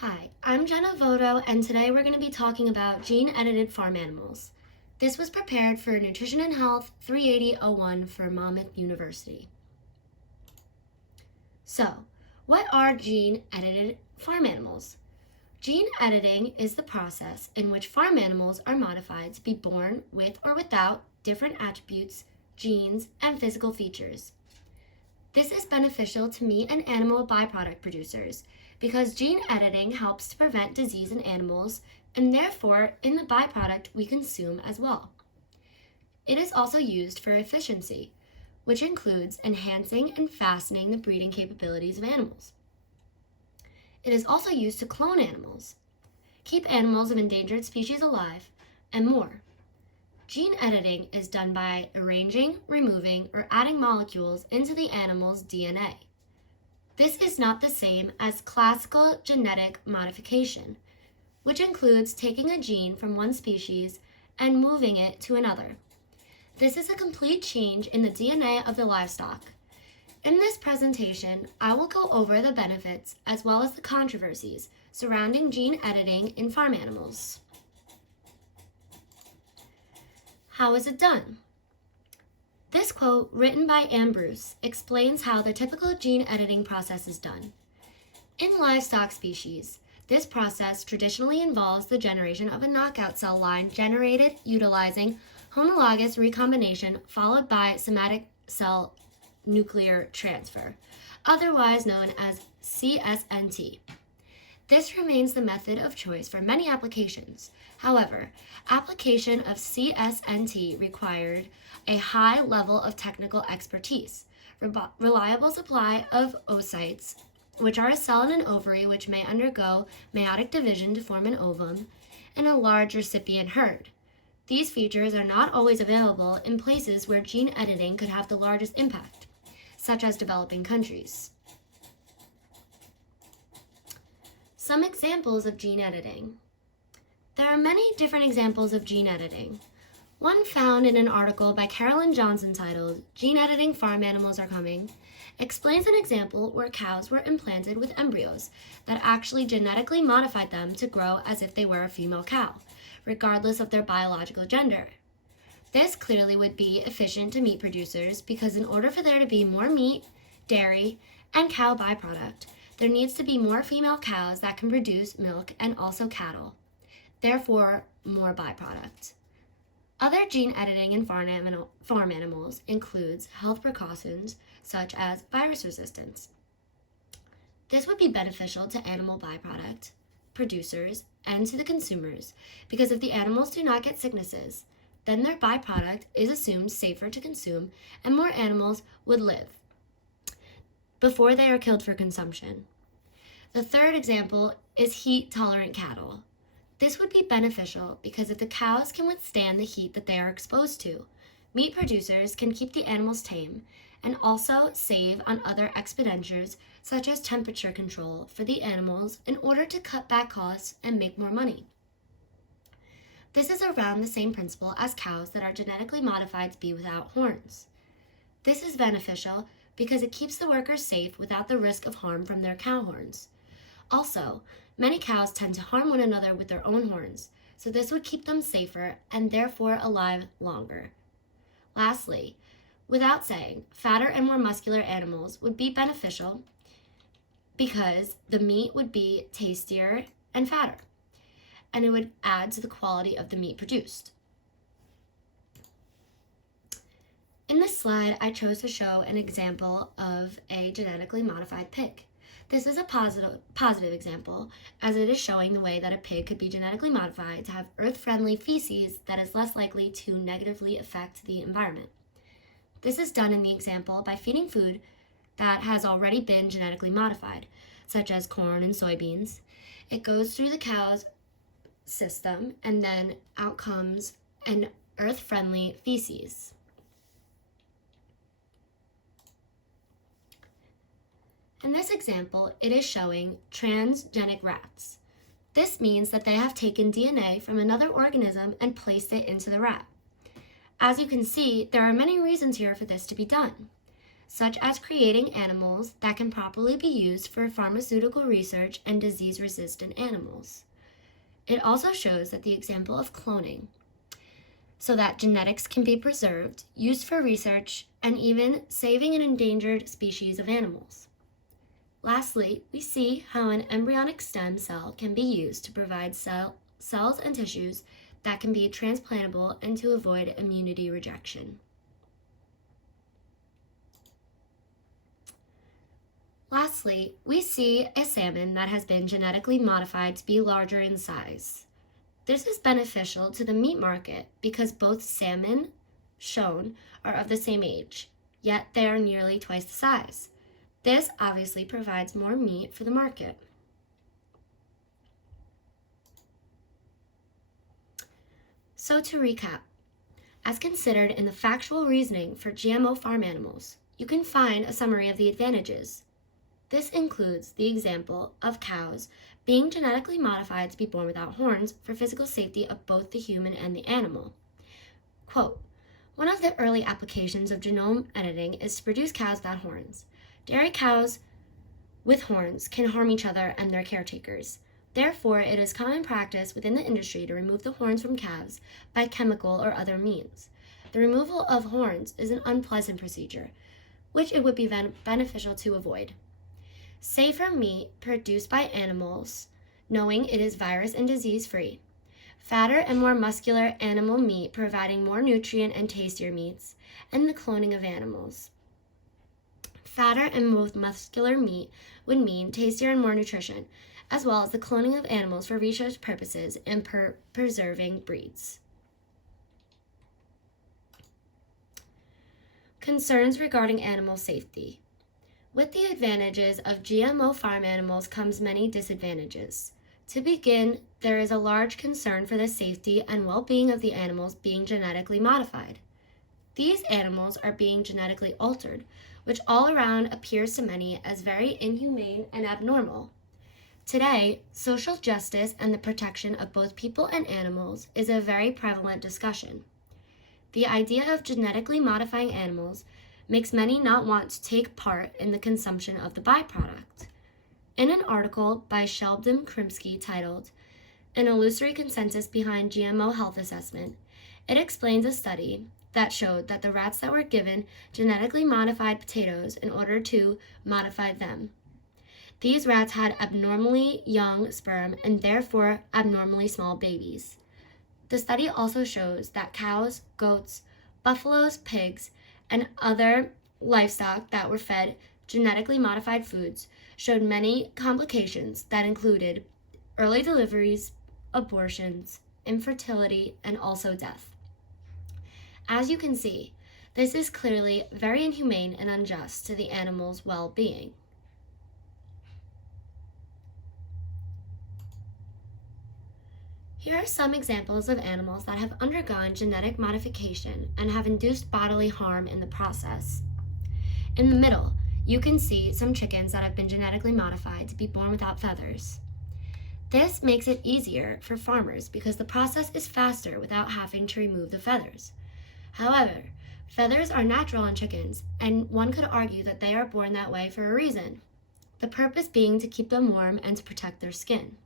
Hi, I'm Jenna Voto, and today we're going to be talking about gene-edited farm animals. This was prepared for Nutrition and Health 38001 for Monmouth University. So, what are gene-edited farm animals? Gene editing is the process in which farm animals are modified to be born with or without different attributes, genes, and physical features. This is beneficial to meat and animal byproduct producers because gene editing helps to prevent disease in animals and therefore in the byproduct we consume as well. It is also used for efficiency, which includes enhancing and fastening the breeding capabilities of animals. It is also used to clone animals, keep animals of endangered species alive, and more. Gene editing is done by arranging, removing, or adding molecules into the animal's DNA. This is not the same as classical genetic modification, which includes taking a gene from one species and moving it to another. This is a complete change in the DNA of the livestock. In this presentation, I will go over the benefits as well as the controversies surrounding gene editing in farm animals. How is it done? This quote, written by Anne Bruce, explains how the typical gene editing process is done. In livestock species, this process traditionally involves the generation of a knockout cell line generated utilizing homologous recombination followed by somatic cell nuclear transfer, otherwise known as CSNT. This remains the method of choice for many applications. However, application of CSNT required a high level of technical expertise, reliable supply of oocytes, which are a cell in an ovary which may undergo meiotic division to form an ovum, and a large recipient herd. These features are not always available in places where gene editing could have the largest impact, such as developing countries. Some examples of gene editing. There are many different examples of gene editing. One found in an article by Carolyn Johnson titled, "Gene Editing Farm Animals Are Coming," explains an example where cows were implanted with embryos that actually genetically modified them to grow as if they were a female cow, regardless of their biological gender. This clearly would be efficient to meat producers because in order for there to be more meat, dairy, and cow byproduct, there needs to be more female cows that can produce milk and also cattle, therefore more byproduct. Other gene editing in farm animals includes health precautions such as virus resistance. This would be beneficial to animal byproduct producers and to the consumers because if the animals do not get sicknesses, then their byproduct is assumed safer to consume and more animals would live before they are killed for consumption. The third example is heat-tolerant cattle. This would be beneficial because if the cows can withstand the heat that they are exposed to, meat producers can keep the animals tame and also save on other expenditures such as temperature control for the animals in order to cut back costs and make more money. This is around the same principle as cows that are genetically modified to be without horns. This is beneficial because it keeps the workers safe without the risk of harm from their cow horns. Also, many cows tend to harm one another with their own horns, so this would keep them safer and therefore alive longer. Lastly, without saying, fatter and more muscular animals would be beneficial because the meat would be tastier and fatter, and it would add to the quality of the meat produced. In this slide, I chose to show an example of a genetically modified pig. This is a positive example, as it is showing the way that a pig could be genetically modified to have earth-friendly feces that is less likely to negatively affect the environment. This is done in the example by feeding food that has already been genetically modified, such as corn and soybeans. It goes through the cow's system, and then out comes an earth-friendly feces. In this example, it is showing transgenic rats. This means that they have taken DNA from another organism and placed it into the rat. As you can see, there are many reasons here for this to be done. such as creating animals that can properly be used for pharmaceutical research and disease-resistant animals. It also shows that the example of cloning, so that genetics can be preserved, used for research, and even saving an endangered species of animals. Lastly, we see how an embryonic stem cell can be used to provide cells and tissues that can be transplantable and to avoid immunity rejection. Lastly, we see a salmon that has been genetically modified to be larger in size. This is beneficial to the meat market because both salmon shown are of the same age, yet they are nearly twice the size. This obviously provides more meat for the market. So to recap, as considered in the factual reasoning for GMO farm animals, you can find a summary of the advantages. This includes the example of cows being genetically modified to be born without horns for physical safety of both the human and the animal. Quote, "One of the early applications of genome editing is to produce cows without horns. Dairy cows with horns can harm each other and their caretakers. Therefore, it is common practice within the industry to remove the horns from calves by chemical or other means. The removal of horns is an unpleasant procedure, which it would be beneficial to avoid. Safer meat produced by animals, knowing it is virus and disease-free. Fatter and more muscular animal meat providing more nutrient and tastier meats, and the cloning of animals. Fatter and more muscular meat would mean tastier and more nutrition, as well as the cloning of animals for research purposes and preserving breeds." Concerns regarding animal safety. With the advantages of GMO farm animals comes many disadvantages. To begin, there is a large concern for the safety and well-being of the animals being genetically modified. These animals are being genetically altered, which all around appears to many as very inhumane and abnormal. Today, social justice and the protection of both people and animals is a very prevalent discussion. The idea of genetically modifying animals makes many not want to take part in the consumption of the byproduct. In an article by Sheldon Krimsky titled "An Illusory Consensus Behind GMO Health Assessment," it explains a study that showed that the rats that were given genetically modified potatoes in order to modify them. These rats had abnormally young sperm and therefore abnormally small babies. The study also shows that cows, goats, buffaloes, pigs, and other livestock that were fed genetically modified foods showed many complications that included early deliveries, abortions, infertility, and also death. As you can see, this is clearly very inhumane and unjust to the animal's well-being. Here are some examples of animals that have undergone genetic modification and have induced bodily harm in the process. In the middle, you can see some chickens that have been genetically modified to be born without feathers. This makes it easier for farmers because the process is faster without having to remove the feathers. However, feathers are natural in chickens, and one could argue that they are born that way for a reason, the purpose being to keep them warm and to protect their skin.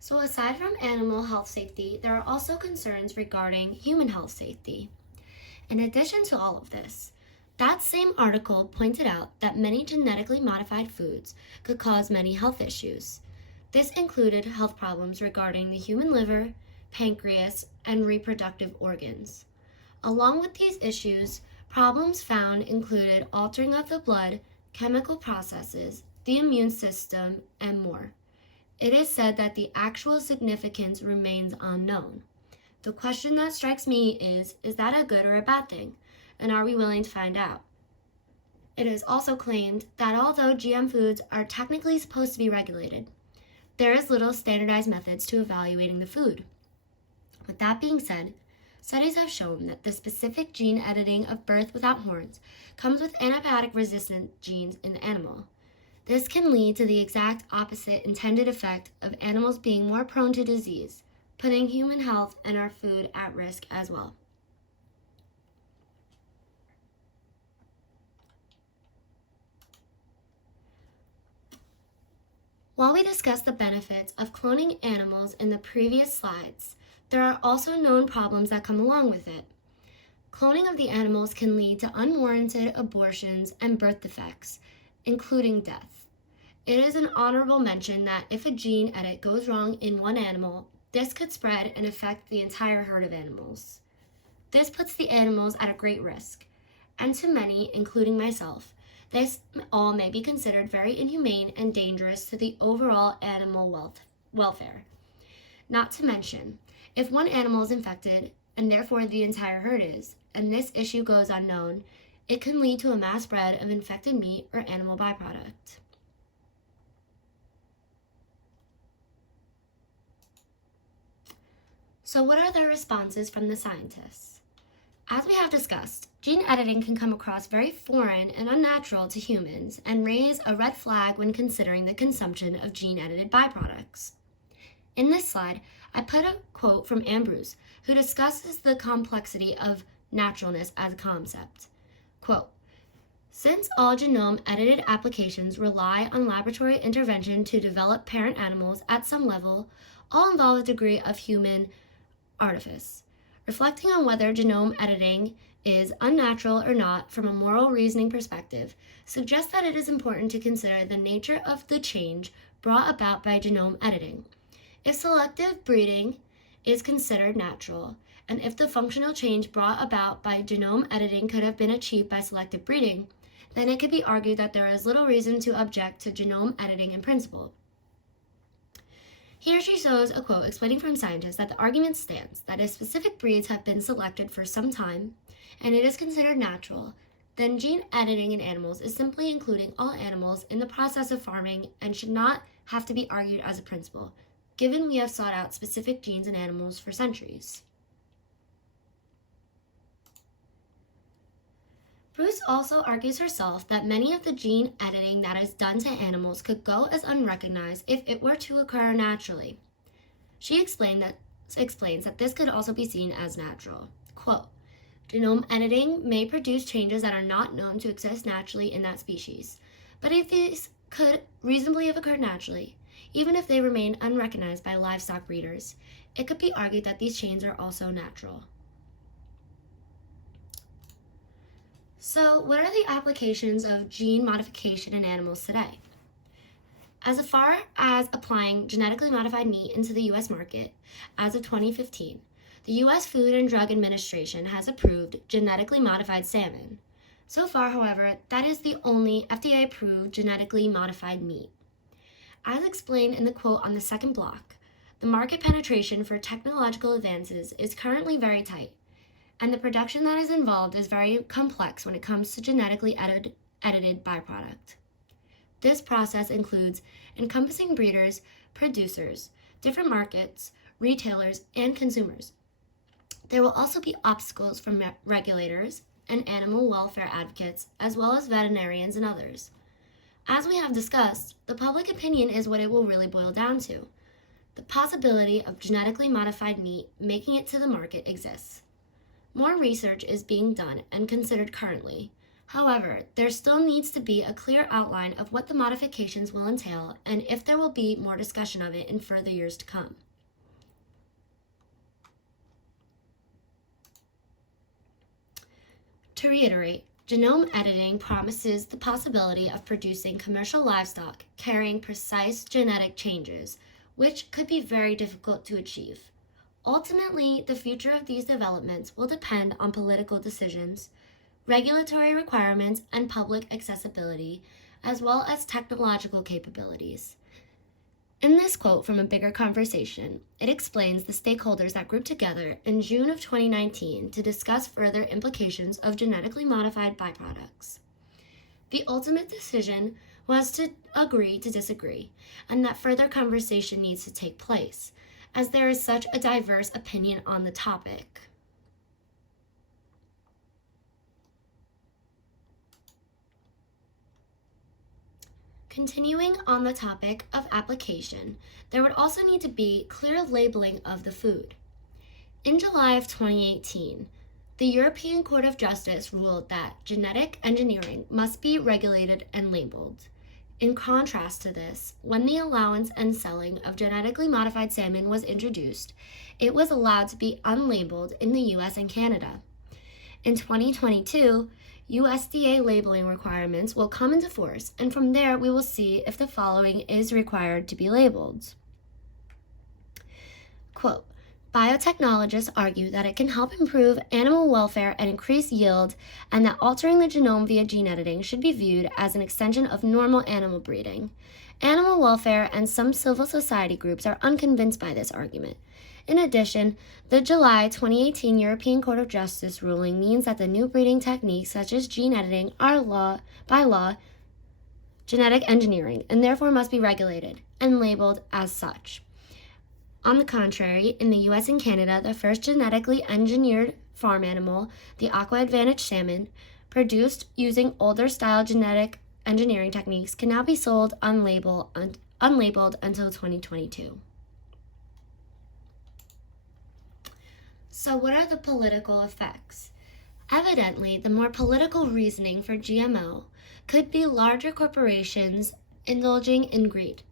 So aside from animal health safety, there are also concerns regarding human health safety. In addition to all of this, that same article pointed out that many genetically modified foods could cause many health issues. This included health problems regarding the human liver, pancreas, and reproductive organs. Along with these issues, problems found included altering of the blood, chemical processes, the immune system, and more. It is said that the actual significance remains unknown. The question that strikes me is that a good or a bad thing? And are we willing to find out? It is also claimed that although GM foods are technically supposed to be regulated, there is little standardized methods to evaluating the food. With that being said, studies have shown that the specific gene editing of birth without horns comes with antibiotic-resistant genes in the animal. This can lead to the exact opposite intended effect of animals being more prone to disease, putting human health and our food at risk as well. While we discussed the benefits of cloning animals in the previous slides, there are also known problems that come along with it. Cloning of the animals can lead to unwarranted abortions and birth defects, including death. It is an honorable mention that if a gene edit goes wrong in one animal, this could spread and affect the entire herd of animals. This puts the animals at a great risk, and to many, including myself, this all may be considered very inhumane and dangerous to the overall animal welfare. Not to mention, if one animal is infected, and therefore the entire herd is, and this issue goes unknown, it can lead to a mass spread of infected meat or animal byproduct. So what are the responses from the scientists? As we have discussed, gene editing can come across very foreign and unnatural to humans and raise a red flag when considering the consumption of gene-edited byproducts. In this slide, I put a quote from Ambrose, who discusses the complexity of naturalness as a concept. Quote, "Since all genome-edited applications rely on laboratory intervention to develop parent animals at some level, all involve a degree of human artifice. Reflecting on whether genome editing is unnatural or not from a moral reasoning perspective suggests that it is important to consider the nature of the change brought about by genome editing. If selective breeding is considered natural, and if the functional change brought about by genome editing could have been achieved by selective breeding, then it could be argued that there is little reason to object to genome editing in principle." Here she shows a quote explaining from scientists that the argument stands that if specific breeds have been selected for some time, and it is considered natural, then gene editing in animals is simply including all animals in the process of farming and should not have to be argued as a principle, given we have sought out specific genes in animals for centuries. Bruce also argues herself that many of the gene editing that is done to animals could go as unrecognized if it were to occur naturally. She explains that this could also be seen as natural. Quote, "Genome editing may produce changes that are not known to exist naturally in that species, but if these could reasonably have occurred naturally, even if they remain unrecognized by livestock breeders, it could be argued that these changes are also natural." So, what are the applications of gene modification in animals today? As far as applying genetically modified meat into the U.S. market, as of 2015, the U.S. Food and Drug Administration has approved genetically modified salmon. So far, however, that is the only FDA-approved genetically modified meat. As explained in the quote on the second block, the market penetration for technological advances is currently very tight, and the production that is involved is very complex when it comes to genetically edited byproduct. This process includes encompassing breeders, producers, different markets, retailers, and consumers. There will also be obstacles from regulators and animal welfare advocates, as well as veterinarians and others. As we have discussed, the public opinion is what it will really boil down to. The possibility of genetically modified meat making it to the market exists. More research is being done and considered currently. However, there still needs to be a clear outline of what the modifications will entail and if there will be more discussion of it in further years to come. To reiterate, genome editing promises the possibility of producing commercial livestock carrying precise genetic changes, which could be very difficult to achieve. Ultimately, the future of these developments will depend on political decisions, regulatory requirements, and public accessibility, as well as technological capabilities. In this quote from A Bigger Conversation, it explains the stakeholders that grouped together in June of 2019 to discuss further implications of genetically modified byproducts. The ultimate decision was to agree to disagree, and that further conversation needs to take place, as there is such a diverse opinion on the topic. Continuing on the topic of application, there would also need to be clear labeling of the food. In July of 2018, the European Court of Justice ruled that genetic engineering must be regulated and labeled. In contrast to this, when the allowance and selling of genetically modified salmon was introduced, it was allowed to be unlabeled in the US and Canada. In 2022, USDA labeling requirements will come into force, and from there we will see if the following is required to be labeled. Quote, biotechnologists argue that it can help improve animal welfare and increase yield, and that altering the genome via gene editing should be viewed as an extension of normal animal breeding. Animal welfare and some civil society groups are unconvinced by this argument. In addition, the July 2018 European Court of Justice ruling means that the new breeding techniques such as gene editing are by law genetic engineering and therefore must be regulated and labeled as such. On the contrary, in the US and Canada, the first genetically engineered farm animal, the Aqua Advantage salmon, produced using older style genetic engineering techniques, can now be sold unlabeled until 2022. So what are the political effects? Evidently, the more political reasoning for GMO could be larger corporations indulging in greed.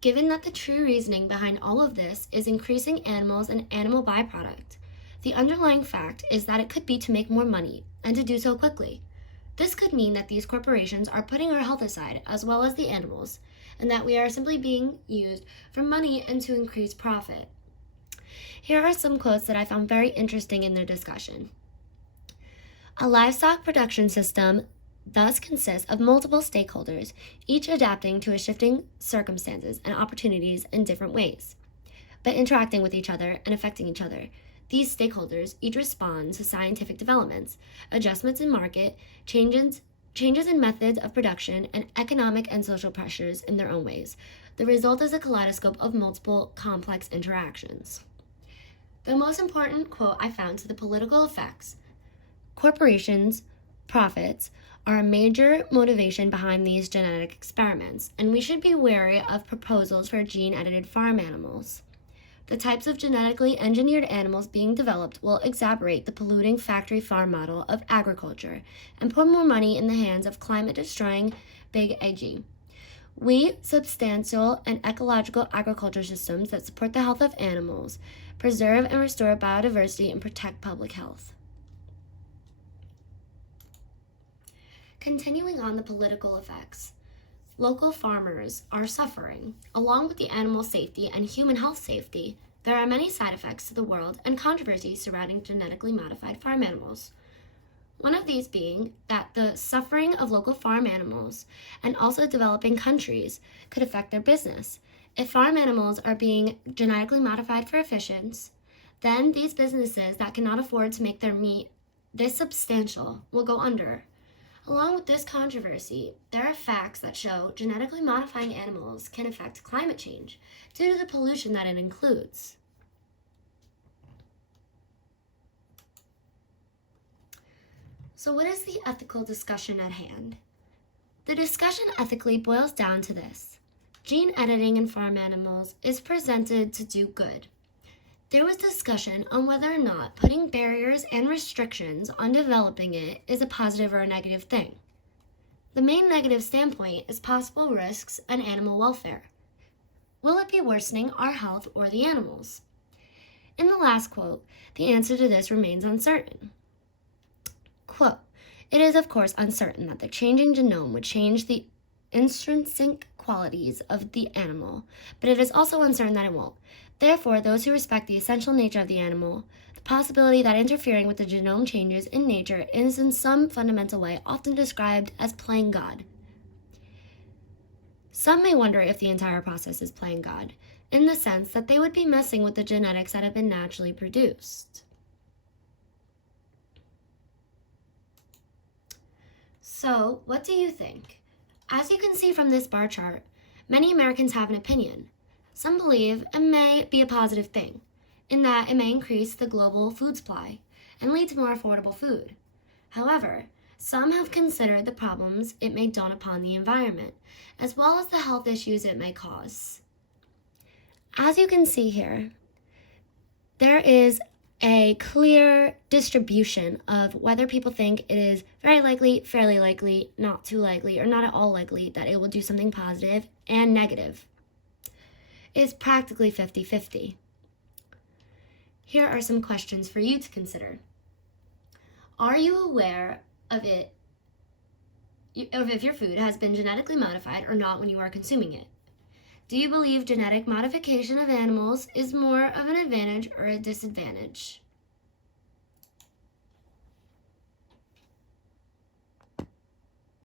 Given that the true reasoning behind all of this is increasing animals and animal byproduct, the underlying fact is that it could be to make more money and to do so quickly. This could mean that these corporations are putting our health aside as well as the animals, and that we are simply being used for money and to increase profit. Here are some quotes that I found very interesting in their discussion. A livestock production system thus consists of multiple stakeholders, each adapting to a shifting circumstances and opportunities in different ways, but interacting with each other and affecting each other. These stakeholders each respond to scientific developments, adjustments in market, changes in methods of production, and economic and social pressures in their own ways. The result is a kaleidoscope of multiple complex interactions. The most important quote I found to the political effects: corporations' profits are a major motivation behind these genetic experiments, and we should be wary of proposals for gene-edited farm animals. The types of genetically engineered animals being developed will exacerbate the polluting factory farm model of agriculture and put more money in the hands of climate-destroying Big AG. We substantial and ecological agriculture systems that support the health of animals, preserve and restore biodiversity, and protect public health. Continuing on the political effects, local farmers are suffering. Along with the animal safety and human health safety, there are many side effects to the world and controversies surrounding genetically modified farm animals. One of these being that the suffering of local farm animals and also developing countries could affect their business. If farm animals are being genetically modified for efficiency, then these businesses that cannot afford to make their meat this substantial will go under. Along with this controversy, there are facts that show genetically modifying animals can affect climate change due to the pollution that it includes. So what is the ethical discussion at hand? The discussion ethically boils down to this: gene editing in farm animals is presented to do good. There was discussion on whether or not putting barriers and restrictions on developing it is a positive or a negative thing. The main negative standpoint is possible risks and animal welfare. Will it be worsening our health or the animals? In the last quote, the answer to this remains uncertain. Quote, it is of course uncertain that the changing genome would change the intrinsic qualities of the animal, but it is also uncertain that it won't. Therefore, those who respect the essential nature of the animal, the possibility that interfering with the genome changes in nature is in some fundamental way often described as playing God. Some may wonder if the entire process is playing God, in the sense that they would be messing with the genetics that have been naturally produced. So, what do you think? As you can see from this bar chart, many Americans have an opinion. Some believe it may be a positive thing, in that it may increase the global food supply and lead to more affordable food. However, some have considered the problems it may dawn upon the environment, as well as the health issues it may cause. As you can see here, there is a clear distribution of whether people think it is very likely, fairly likely, not too likely, or not at all likely that it will do something positive and negative. It's practically 50-50. Here are some questions for you to consider. Are you aware of if your food has been genetically modified or not when you are consuming it? Do you believe genetic modification of animals is more of an advantage or a disadvantage?